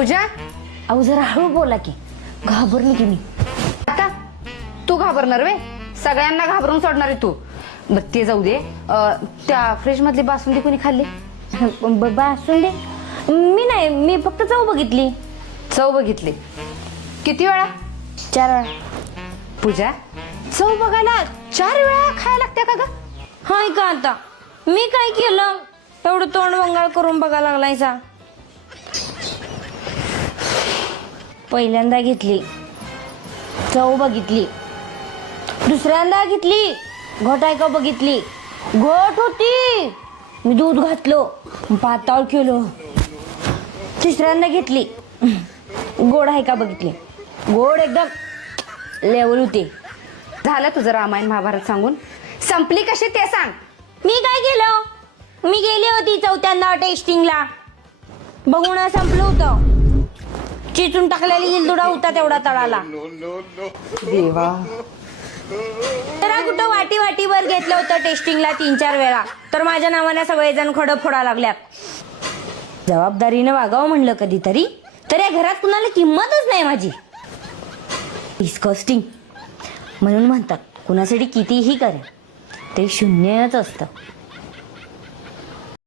पूजा, अहो जरा हळू बोला की, घाबरली की मी. आता तू घाबरणार वे? सगळ्यांना घाबरून सोडणार आहे तू. बघ ते जाऊ दे, त्या फ्रीज मधली बासुंदी कोणी खाल्ली? बासुंदी मी नाही, मी फक्त चव बघितली. चव बघितली? किती वेळा? 4 वेळा. पूजा, चव बघायला 4 वेळा खायला लागते का ग? हाय का आता मी काय केलं एवढं तोंड वंगाळ करून बघा लागलायचा? पहिल्यांदा घेतली, चव बघितली. दुसऱ्यांदा घेतली, घोट आहे का बघितली. घोट होती, मी दूध घातलो, पाताळ केलो. तिसऱ्यांदा घेतली, गोड आहे का बघितली. गोड एकदम लेवल होती. झालं तुझं रामायण महाभारत सांगून? संपली कशी ते सांग. मी काय केलं? मी गेली होती 4थ्यांदा टेस्टिंगला. बघून संपलं होतं. चिचून टाकलेली हिंदुडा होता तेवढा तळाला. देवा, जरा कुठं वाटीभर घेतलं होतं टेस्टिंगला 3-4 वेळा. तर माझ्या नावाने सगळेजण खडं फोडा लागल्यात. जबाबदारीनं वागावं म्हणलं कधीतरी, तर या घरात कुणाला किंमतच नाही माझी. डिस्कस्टिंग. म्हणून म्हणतात कुणासाठी कितीही करे ते शून्यच असतं.